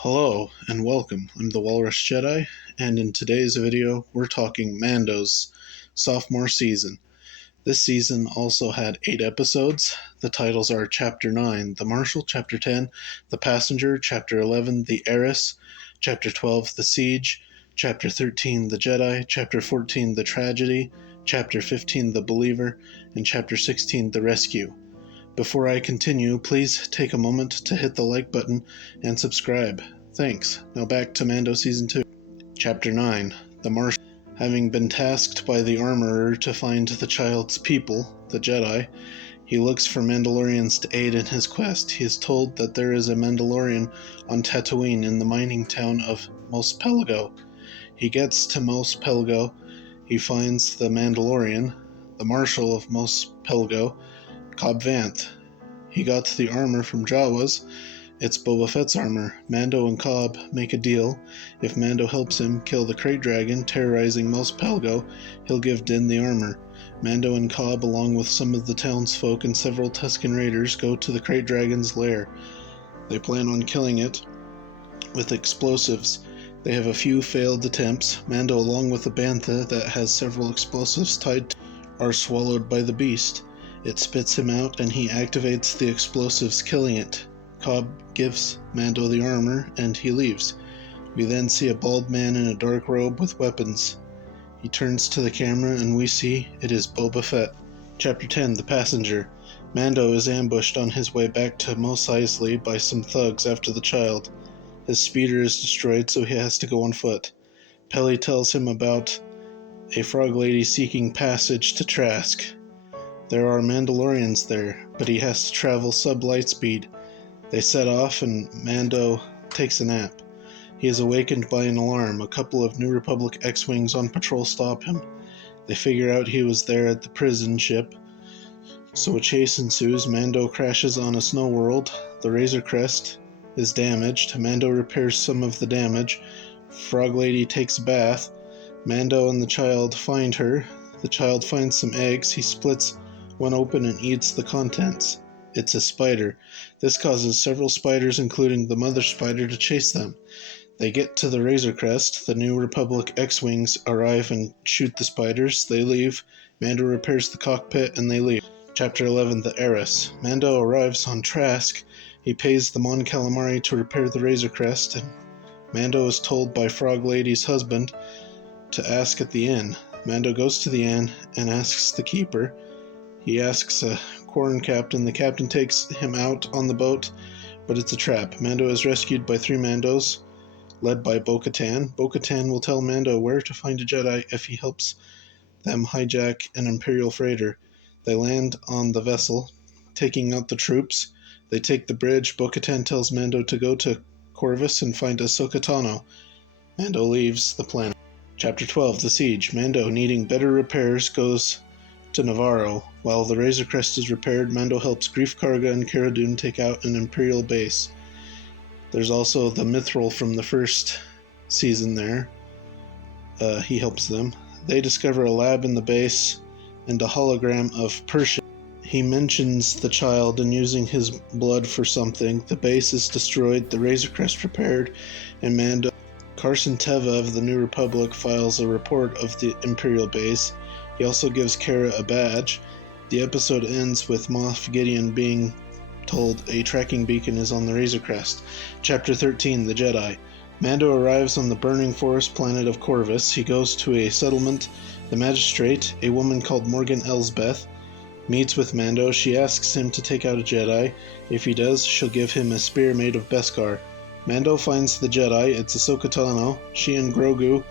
Hello and welcome. I'm the Walrus Jedi, and in today's video, we're talking Mando's sophomore season. This season also had 8 episodes. The titles are Chapter 9, The Marshal, Chapter 10, The Passenger, Chapter 11, The Heiress, Chapter 12, The Siege, Chapter 13, The Jedi, Chapter 14, The Tragedy, Chapter 15, The Believer, and Chapter 16, The Rescue. Before I continue, please take a moment to hit the like button and subscribe. Thanks. Now back to Mando Season 2. Chapter 9, The Marshal. Having been tasked by the armorer to find the child's people, the Jedi, he looks for Mandalorians to aid in his quest. He is told that there is a Mandalorian on Tatooine in the mining town of Mos Pelgo. He gets to Mos Pelgo. He finds the Mandalorian, the Marshal of Mos Pelgo, Cobb Vanth. He got the armor from Jawas. It's Boba Fett's armor. Mando and Cobb make a deal. If Mando helps him kill the Krayt Dragon terrorizing Mos Pelgo, he'll give Din the armor. Mando and Cobb, along with some of the townsfolk and several Tusken Raiders, go to the Krayt Dragon's lair. They plan on killing it with explosives. They have a few failed attempts. Mando, along with a bantha that has several explosives tied to it, are swallowed by the beast. It spits him out and he activates the explosives, killing it. Cobb gives Mando the armor and he leaves. We then see a bald man in a dark robe with weapons. He turns to the camera and we see it is Boba Fett. Chapter 10, The Passenger. Mando is ambushed on his way back to Mos Eisley by some thugs after the child. His speeder is destroyed, so he has to go on foot. Peli tells him about a frog lady seeking passage to Trask. There are Mandalorians there, but he has to travel sub-light speed. They set off and Mando takes a nap. He is awakened by an alarm. A couple of New Republic X-Wings on patrol stop him. They figure out he was there at the prison ship. So a chase ensues. Mando crashes on a snow world. The Razor Crest is damaged. Mando repairs some of the damage. Frog Lady takes a bath. Mando and the child find her. The child finds some eggs. He splits one open and eats the contents. It's a spider. This causes several spiders, including the mother spider, to chase them. They get to the Razor Crest. The New Republic X-Wings arrive and shoot the spiders. They leave. Mando repairs the cockpit and they leave. Chapter 11, The Heiress. Mando arrives on Trask. He pays the Mon Calamari to repair the Razor Crest, and Mando is told by Frog Lady's husband to ask at the inn. Mando goes to the inn and asks the keeper. He asks a Quarren captain. The captain takes him out on the boat, but it's a trap. Mando is rescued by 3 Mandos, led by Bo-Katan. Bo-Katan will tell Mando where to find a Jedi if he helps them hijack an Imperial freighter. They land on the vessel, taking out the troops. They take the bridge. Bo-Katan tells Mando to go to Corvus and find Ahsoka Tano. Mando leaves the planet. Chapter 12, The Siege. Mando, needing better repairs, goes to Navarro. While the Razor Crest is repaired, Mando helps Greef Karga and Cara Dune take out an Imperial base. There's also the Mithril from the first season there. He helps them. They discover a lab in the base and a hologram of Pershing. He mentions the child and using his blood for something. The base is destroyed, the Razor Crest repaired, and Mando. Carson Teva of the New Republic files a report of the Imperial base. He also gives Cara a badge. The episode ends with Moff Gideon being told a tracking beacon is on the Razor Crest. Chapter 13, The Jedi. Mando arrives on the burning forest planet of Corvus. He goes to a settlement. The magistrate, a woman called Morgan Elsbeth, meets with Mando. She asks him to take out a Jedi. If he does, she'll give him a spear made of Beskar. Mando finds the Jedi. It's Ahsoka Tano. She and Grogu,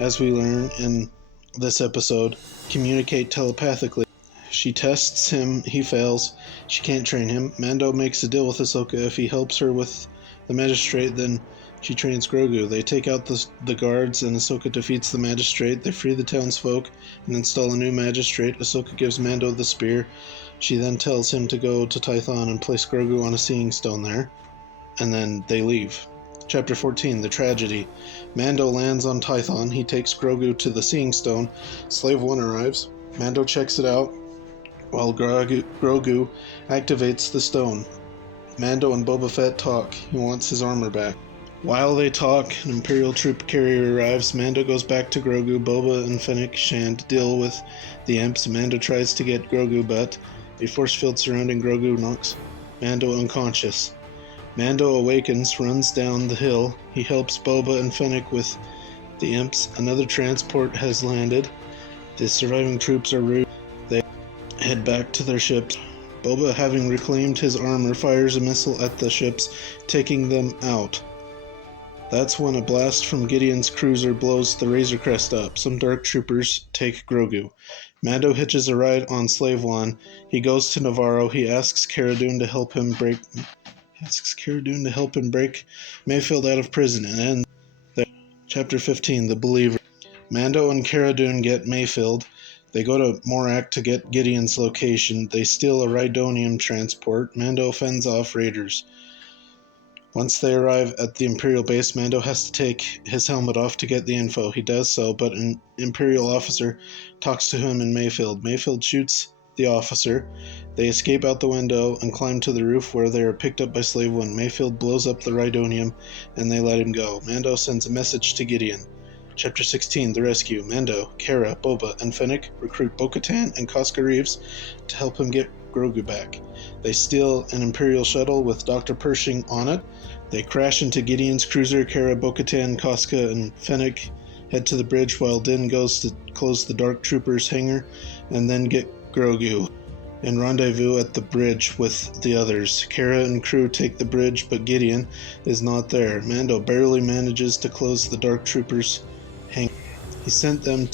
as we learn in this episode, communicate telepathically. She tests him. He fails. She can't train him. Mando makes a deal with Ahsoka. If he helps her with the magistrate, then she trains Grogu. They take out the guards and Ahsoka defeats the magistrate. They free the townsfolk and install a new magistrate. Ahsoka gives Mando the spear. She then tells him to go to Tython and place Grogu on a seeing stone there. And then they leave. Chapter 14, The Tragedy. Mando lands on Tython. He takes Grogu to the Seeing Stone. Slave 1 arrives. Mando checks it out, while Grogu activates the stone. Mando and Boba Fett talk. He wants his armor back. While they talk, an Imperial troop carrier arrives. Mando goes back to Grogu. Boba and Fennec Shand deal with the Imps. Mando tries to get Grogu, but a force field surrounding Grogu knocks Mando unconscious. Mando awakens, runs down the hill. He helps Boba and Fennec with the Imps. Another transport has landed. The surviving troops are rude. They head back to their ships. Boba, having reclaimed his armor, fires a missile at the ships, taking them out. That's when a blast from Gideon's cruiser blows the Razor Crest up. Some dark troopers take Grogu. Mando hitches a ride on Slave One. He goes to Navarro. He asks Cara Dune to help him break Mayfield out of prison, and ends there. Chapter 15: The Believer. Mando and Cara Dune get Mayfield. They go to Morak to get Gideon's location. They steal a Rhydonium transport. Mando fends off raiders. Once they arrive at the Imperial base, Mando has to take his helmet off to get the info. He does so, but an Imperial officer talks to him in Mayfield. Mayfield shoots the officer. They escape out the window and climb to the roof, where they are picked up by Slave One. Mayfield blows up the Rhydonium, and they let him go. Mando sends a message to Gideon. Chapter 16: The Rescue. Mando, Cara, Boba, and Fennec recruit Bo-Katan and Koska Reeves to help him get Grogu back. They steal an Imperial shuttle with Dr. Pershing on it. They crash into Gideon's cruiser. Cara, Bo-Katan, Koska, and Fennec head to the bridge while Din goes to close the Dark Troopers' hangar and then get Grogu and rendezvous at the bridge with the others. Cara and crew take the bridge, but Gideon is not there. Mando barely manages to close the Dark Troopers' hangar. He sent them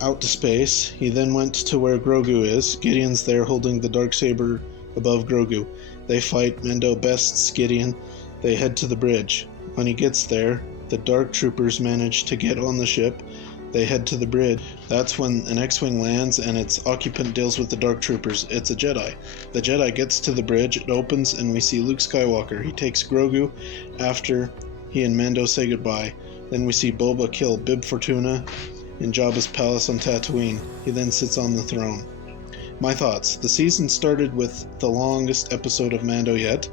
out to space. He then went to where Grogu is. Gideon's there holding the Darksaber above Grogu. They fight. Mando bests Gideon. They head to the bridge. When he gets there, the Dark Troopers manage to get on the ship. They head to the bridge. That's when an X-Wing lands and its occupant deals with the Dark Troopers. It's a Jedi. The Jedi gets to the bridge, it opens, and we see Luke Skywalker. He takes Grogu after he and Mando say goodbye. Then we see Boba kill Bib Fortuna in Jabba's palace on Tatooine. He then sits on the throne. My thoughts. The season started with the longest episode of Mando yet.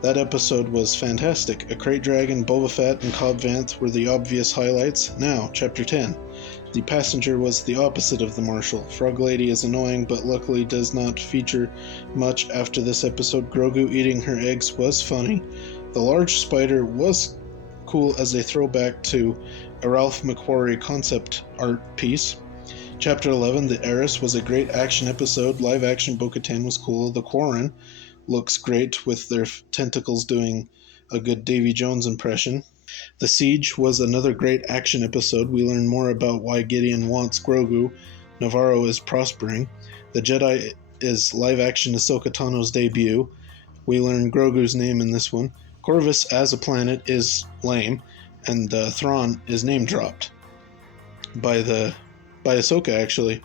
That episode was fantastic. A Krayt Dragon, Boba Fett, and Cobb Vanth were the obvious highlights. Now, Chapter 10. The passenger was the opposite of the Marshal. Frog Lady is annoying, but luckily does not feature much after this episode. Grogu eating her eggs was funny. The large spider was cool as a throwback to a Ralph McQuarrie concept art piece. Chapter 11, The Heiress, was a great action episode. Live action Bo-Katan was cool. The Quarren looks great with their tentacles doing a good Davy Jones impression. The Siege was another great action episode. We learn more about why Gideon wants Grogu. Navarro is prospering. The Jedi is live action Ahsoka Tano's debut. We learn Grogu's name in this one. Corvus as a planet is lame, and Thrawn is name dropped by Ahsoka actually.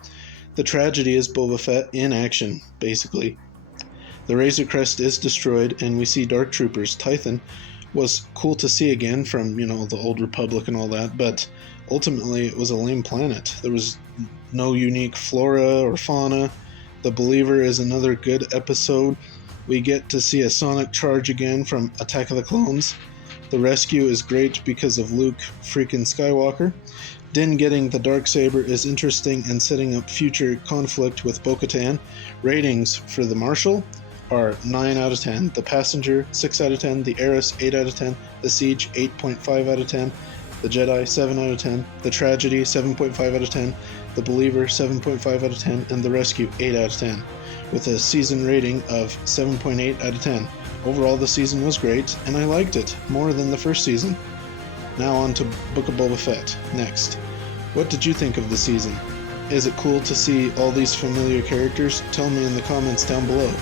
The tragedy is Boba Fett in action, basically. The Razor Crest is destroyed, and we see Dark Troopers. Tython was cool to see again from, the Old Republic and all that, but ultimately it was a lame planet. There was no unique flora or fauna. The Believer is another good episode. We get to see a sonic charge again from Attack of the Clones. The Rescue is great because of Luke freaking Skywalker. Din getting the Darksaber is interesting and setting up future conflict with Bo-Katan. Ratings for the Marshal are 9 out of 10. The Passenger, 6 out of 10. The Heiress, 8 out of 10. The Siege, 8.5 out of 10. The Jedi, 7 out of 10. The Tragedy, 7.5 out of 10. The Believer, 7.5 out of 10. And The Rescue, 8 out of 10. With a season rating of 7.8 out of 10. Overall, the season was great, and I liked it more than the first season. Now on to Book of Boba Fett, next. What did you think of the season? Is it cool to see all these familiar characters? Tell me in the comments down below.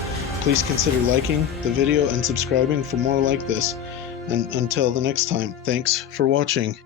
Please consider liking the video and subscribing for more like this. And until the next time, thanks for watching.